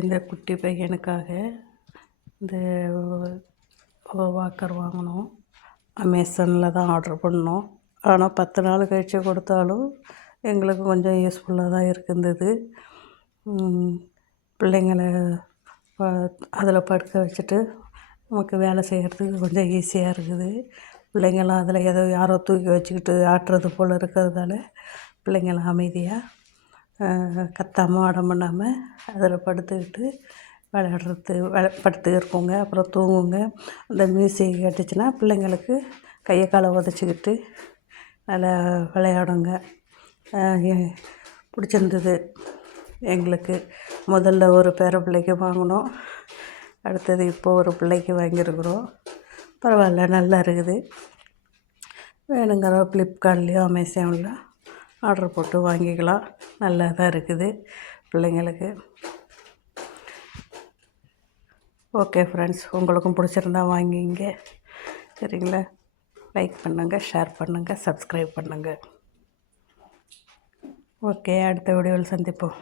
இந்த குட்டி பையனுக்காக இந்த வாக்கர் வாங்கினோம். அமேசானில் தான் ஆர்டர் பண்ணோம். ஆனால் 10 நாள் கழித்து கொடுத்தாலும் எங்களுக்கு கொஞ்சம் யூஸ்ஃபுல்லாக தான் இருந்தது. பிள்ளைங்களை அதில் படுக்க வச்சுட்டு நமக்கு வேலை செய்கிறதுக்கு கொஞ்சம் ஈஸியாக இருக்குது. பிள்ளைங்களாம் அதில் ஏதோ யாரோ தூக்கி வச்சுக்கிட்டு ஆட்டுறது போல் இருக்கிறதால பிள்ளைங்களாம் அமைதியாக கத்தாமல் அடம் பண்ணாமல் அதில் படுத்துக்கிட்டு விளையாடுறது படுத்து இருக்குங்க. அப்புறம் தூங்குங்க. அந்த மியூசிக் கேட்டுச்சுன்னா பிள்ளைங்களுக்கு கையை காலை உதச்சிக்கிட்டு நல்லா விளையாடுங்க. பிடிச்சிருந்தது எங்களுக்கு. முதல்ல ஒரு பேர பிள்ளைக்கு வாங்கினோம். அடுத்தது இப்போது ஒரு பிள்ளைக்கு வாங்கியிருக்கிறோம். பரவாயில்ல, நல்லா இருக்குது. வேணுங்கிற ஃப்ளிப்கார்ட்லேயோ அமேசானில் ஆர்டர் போட்டு வாங்கிக்கலாம். நல்லா தான் இருக்குது பிள்ளைங்களுக்கு. ஓகே ஃப்ரெண்ட்ஸ், உங்களுக்கும் பிடிச்சிருந்தா வாங்கிங்க. சரிங்களா? லைக் பண்ணுங்கள், ஷேர் பண்ணுங்கள், சப்ஸ்கிரைப் பண்ணுங்கள். ஓகே, அடுத்த வீடியோவில் சந்திப்போம்.